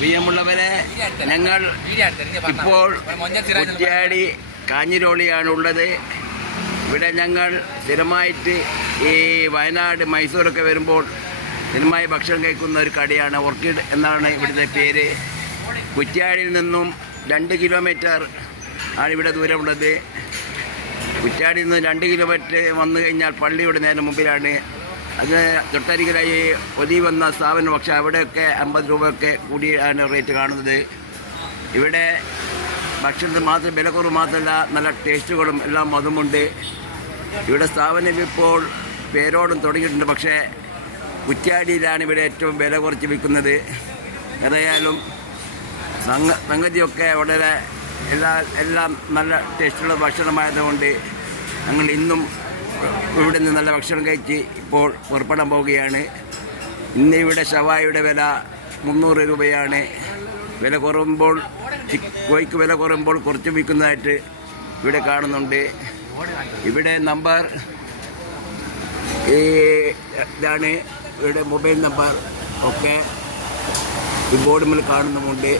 പ്രിയമുള്ളവരെ, ഞങ്ങൾ ഇപ്പോൾ കുറ്റ്യാടി കാഞ്ഞിരോളിയാണുള്ളത്. ഇവിടെ ഞങ്ങൾ സ്ഥിരമായിട്ട് ഈ വയനാട് മൈസൂരൊക്കെ വരുമ്പോൾ സ്ഥിരമായി ഭക്ഷണം കഴിക്കുന്ന ഒരു കടയാണ്. ഓർക്കിഡ് എന്നാണ് ഇവിടുത്തെ പേര്. കുറ്റ്യാടിയിൽ നിന്നും 2 കിലോമീറ്റർ ആണ് ഇവിടെ ദൂരമുള്ളത്. കുറ്റ്യാടിയിൽ നിന്ന് 2 കിലോമീറ്റർ വന്നു കഴിഞ്ഞാൽ പള്ളിയുടെ നേരെ മുമ്പിലാണ്. അതിന് തൊട്ടരികിലായി ഒലീവ് എന്ന സ്ഥാപനം, പക്ഷേ അവിടെയൊക്കെ 50 രൂപയൊക്കെ കൂടിയാണ് റേറ്റ് കാണുന്നത്. ഇവിടെ ഭക്ഷണത്തിന് മാത്രം വില കുറവ് മാത്രമല്ല, നല്ല ടേസ്റ്റുകളും എല്ലാം അതുമുണ്ട്. ഇവിടെ സ്ഥാപനം ഇപ്പോൾ പേരോടും തുടങ്ങിയിട്ടുണ്ട്. പക്ഷേ കുറ്റ്യാടിയിലാണ് ഇവിടെ ഏറ്റവും വില കുറച്ച് വിൽക്കുന്നത്. ഏതായാലും സംഗതിയൊക്കെ വളരെ എല്ലാം നല്ല ടേസ്റ്റുള്ള ഭക്ഷണമായതുകൊണ്ട് ഞങ്ങൾ ഇന്നും ഇവിടെ നിന്ന് നല്ല ഭക്ഷണം കഴിച്ച് ഇപ്പോൾ പുറപ്പെടാൻ പോവുകയാണ്. ഇന്ന് ഇവിടെ ഷവായിയുടെ വില 300 രൂപയാണ്. വില കുറയുമ്പോൾ, കോഴിക്ക് വില കുറയുമ്പോൾ കുറച്ച് വിൽക്കുന്നതായിട്ട് ഇവിടെ കാണുന്നുണ്ട്. ഇവിടെ നമ്പർ ഇതാണ്, ഇവിടെ മൊബൈൽ നമ്പർ ഒക്കെ ഈ ബോർഡിൽ കാണുന്നുമുണ്ട്.